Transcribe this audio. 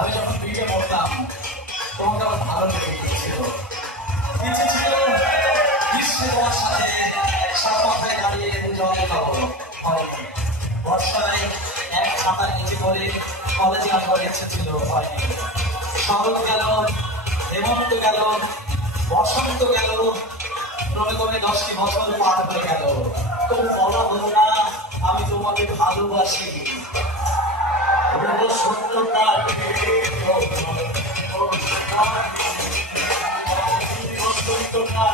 আমি যখন বিয়ে করতাম তোমাকে আমার ভালো লেগে গিয়েছিল, ইচ্ছে ছিল গ্রীষ্মে তোমার সাথে সাত মাথায় দাঁড়িয়ে জলে যাবো। হয়নি, বর্ষায় এক ছাতার নিচে করে কলেজে আসবার ইচ্ছে ছিল, হয়নি। শরৎ গেল, হেমন্ত গেল, বসন্ত গেল, ক্রমে ক্রমে 10টি বছর পার হয়ে গেল, তবু বলা হলো না আমি তোমাকে ভালোবাসি। সত্যটা সত্যটা